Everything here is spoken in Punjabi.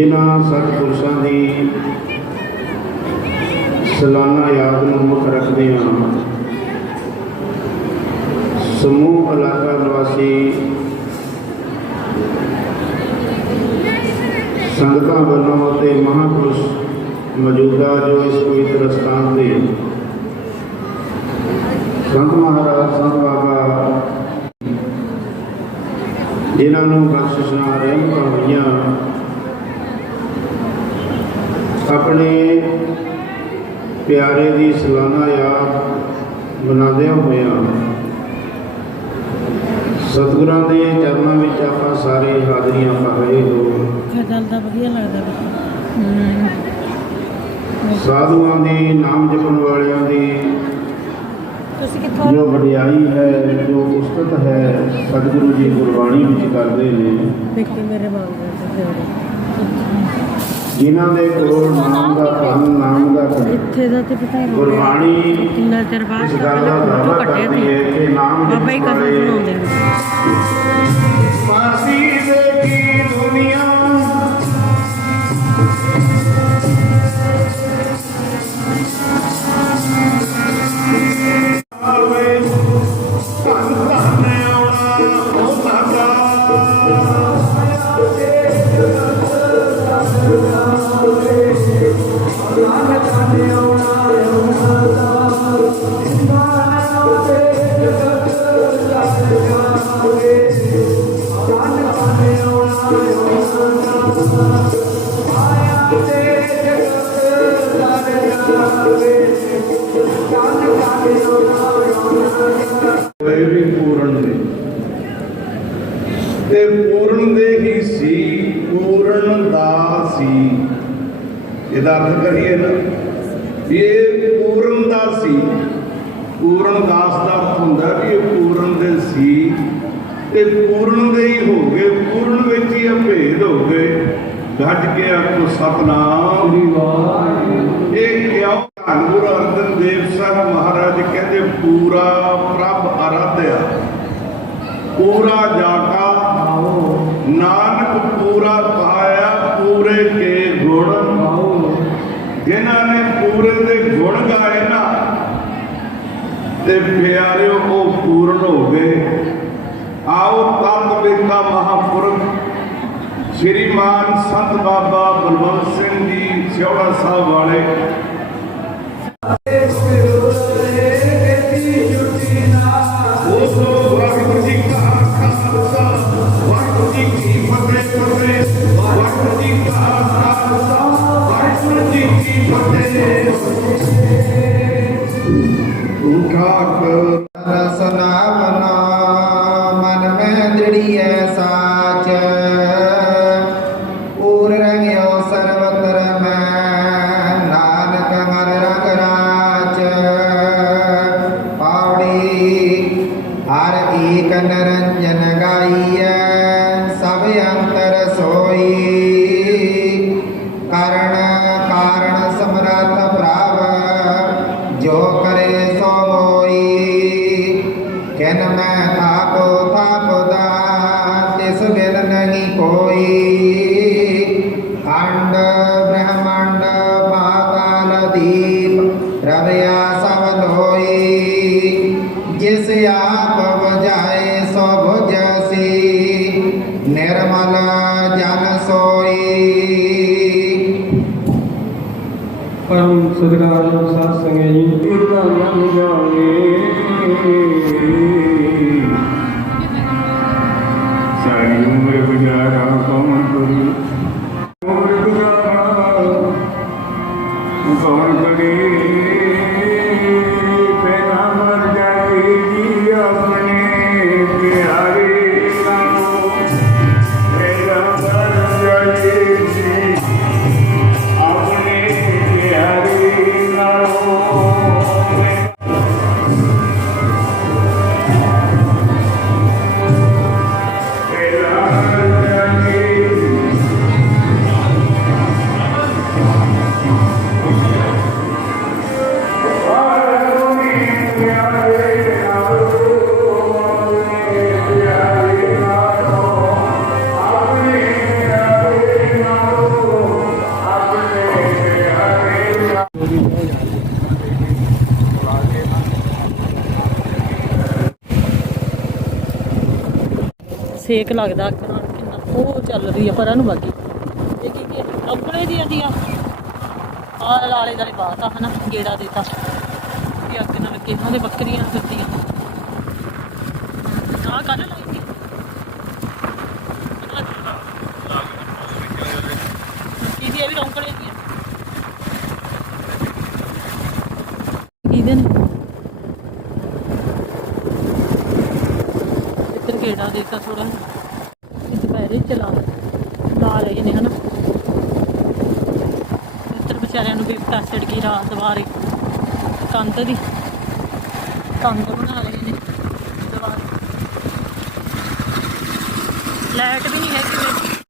ਜਿਨ੍ਹਾਂ ਸਤਿਪੁਰਸ਼ਾਂ ਦੀ ਸਲਾਨਾ ਯਾਦ ਨੂੰ ਮੁੱਖ ਰੱਖਦੇ ਹਾਂ। ਸਮੂਹ ਇਲਾਕਾ ਨਿਵਾਸੀ ਸੰਗਤਾਂ ਵੱਲੋਂ ਅਤੇ ਮਹਾਂਪੁਰਸ਼ ਮੌਜੂਦਾ ਜੋ ਇਸ ਪਵਿੱਤਰ ਸਥਾਨ ਤੇ ਸੰਤ ਮਹਾਰਾਜ, ਸੰਤ ਬਾਬਾ ਜਿਨ੍ਹਾਂ ਨੂੰ ਬਖਸ਼ਿਸ਼ਾਂ ਰਹਿਮਤਾਂ ਹੋਈਆਂ ਆਪਣੇ ਪਿਆਰੇ ਦੀ ਸਾਲਾਨਾ ਯਾਦ ਮਨਾਉਂਦਿਆਂ ਹੋਇਆਂ ਸਤਿਗੁਰਾਂ ਦੇ ਚਰਨਾਂ ਵਿੱਚ ਆਪਾਂ ਸਾਰੇ ਹਾਜ਼ਰੀਆਂ ਪਾ ਰਹੇ ਹੋ। ਅੱਖਾਂ ਚੱਲਦਾ ਵਧੀਆ ਲੱਗਦਾ ਸਾਧੂਆਂ ਦੀ ਨਾਮ ਜਪਣ ਵਾਲਿਆਂ ਦੀ ਤੁਸੀਂ ਕਿੱਥੋਂ? ਜੋ ਵਡਿਆਈ ਹੈ ਜੋ ਉਸਤਤ ਹੈ ਸਤਿਗੁਰੂ ਜੀ ਗੁਰਬਾਣੀ ਵਿੱਚ ਕਰਦੇ ਨੇ। ਦੇਖ ਮੇਰੇ ਵਾਂਗ ਦੇ ਜਿਨ੍ਹਾਂ ਦੇ ਕੋਲ ਨਾਮ ਦਾ ਧਨ ਨਾਮ ਦਾ ਧਨ ਇੱਥੇ ਦਾ ਤੇ ਪਤਾ ਨਹੀਂ ਗੁਰਬਾਣੀ ਕਿੰਨਾ ਚਿਰ ਬਾਅਦ ਇਸ ਗੱਲ ਦਾ ਦਾਅਵਾ ਕਰਦੀ ਹੈ ਕਿ ਨਾਮ ਬਾਬਾ ਹੀ ਕਸਮ ਵਾਲੇ ਸੁਣਾਉਂਦੇ ਨੇ। ਫਾਂਸੀ ਦੇ ਕੀ ਤੇ ਪੂਰਨ ਦੇ ਹੀ ਸੀ, ਪੂਰਨ ਦਾ ਸੀ। ਇਹਦਾ ਅਰਥ ਕਰੀਏ ਨਾ ਇਹ ਪੂਰਨ ਦਾ ਸੀ। ਪੂਰਨ ਦਾਸ ਦਾ ਅਰਥ ਹੁੰਦਾ ਵੀ ਇਹ ਪੂਰਨ ਦੇ ਸੀ। ਤੇ ਪੂਰਨ ਦੇ ਹੀ ਹੋ ਗਏ ਪੂਰਨ ਵਿੱਚ ਹੀ ਅਭੇਦ ਹੋ ਗਏ। ਗੱਜ ਕੇ ਆਖੋ ਸਤਨਾਮ। ਇਹ ਕਿਉਂ ਧੰਨ ਗੁਰੂ ਅਰਜਨ ਦੇਵ ਸਾਹਿਬ ਮਹਾਰਾਜ ਕਹਿੰਦੇ ਪੂਰਾ ਪ੍ਰਭ ਅਰਾਧਿਆ। ਪੂਰਾ ਜਾਗਾ। ਨਾਨਕ ਪੂਰਾ ਪਾਇਆ ਪੂਰੇ ਕੇ ਗੁਣ। ਜਿਨ੍ਹਾਂ ਨੇ ਪੂਰੇ ਦੇ ਗੁਣ ਗਾਏ ਨਾ ਤੇ ਪਿਆਰਿਓ ਉਹ ਪੂਰਨ ਹੋ ਗਏ। ਆਓ ਤਤ ਵੇਖਾ ਮਹਾਪੁਰਖ ਸ਼੍ਰੀਮਾਨ ਸੰਤ ਬਾਬਾ ਬਲਵੰਤ ਸਿੰਘ ਜੀ, ਸਿਉੜਾ ਸਾਹਿਬ ਵਾਲੇ। ਉਸ ਵਾਹਿਗੁਰੂ ਕਰਨ ਕਾਰਣ ਸਮਰਤ ਪ੍ਰਭ ਜੋ ਕਰੇ ਸੋ ਹੋਈ ਕਿਨ ਮੈਂ ਥਾਪੋ ਦਾ, ਤਿਸ ਬਿਨ ਨਹੀਂ ਕੋਈ। ਅੰਡ ਬ੍ਰਹਮੰਡ, ਪਾਤਾਲ ਦੀਪ, ਰਵਿਆ ਸਭ ਲੋਈ। ਜਿਸ ਆਪ ਵਜਾਏ ਸੋ ਭੁਜਸੀ ਨਿਰਮਲ ਜਨ ਸੋਈ। ਪਰਮ ਸਤਿਕਾਰਯੋਗ ਸਾਧ ਸੰਗਤ ਜੀ ਕਿਰਪਾ ਨਾਮ ਜਾਣੇ ਸਾਰੀ ਉਮਰ ਗੁਜ਼ਾਰਾ ਸੇਕ ਲੱਗਦਾ ਅੱਗ ਨਾਲ ਕਿੰਨਾ ਉਹ ਚੱਲ ਰਹੀ ਆ, ਪਰਾਂ ਨੂੰ ਬਾਕੀ। ਇਹ ਕੀ ਕੀ ਅੰਕੜੇ ਦੀਆਂ ਦੀਆਂ। ਆਹ ਲਾਲੇ ਦਾਲੇ ਬਾਤ ਆ, ਹਨਾ? ਗੇੜਾ ਦੇਤਾ। ਵੀ ਅੱਗ ਨਾ ਲੱਗੇ ਦੇ ਬੱਕਰੀਆਂ ਫਿਰਦੀਆਂ। ਆਹ ਕੱਲ ਲਾਈ ਸੀ। ਕੀ ਇਹ ਵੀ ਰੌਂਕੜੇ ਦੀ ਆ। ਨੇ? ਇੱਧਰ ਗੇੜਾ ਥੋੜਾ ਦੁਪਹਿਰੇ ਚਲਾ ਲਾ। ਰਹੇ ਨੇ ਹਨਾ? ਇੱਧਰ ਵਿਚਾਰਿਆਂ ਨੂੰ ਬਿਪਤਾ ਚੜ ਗਈ ਰਾਤ ਦੁਬਾਰੇ। ਕੰਧ ਦੀ। ਕੰਧ ਬਣਾ ਰਹੇ ਨੇ ਦੁਬਾਰੇ। ਲਾਈਟ ਵੀ ਨਹੀਂ ਹੈ ਕਿਵੇਂ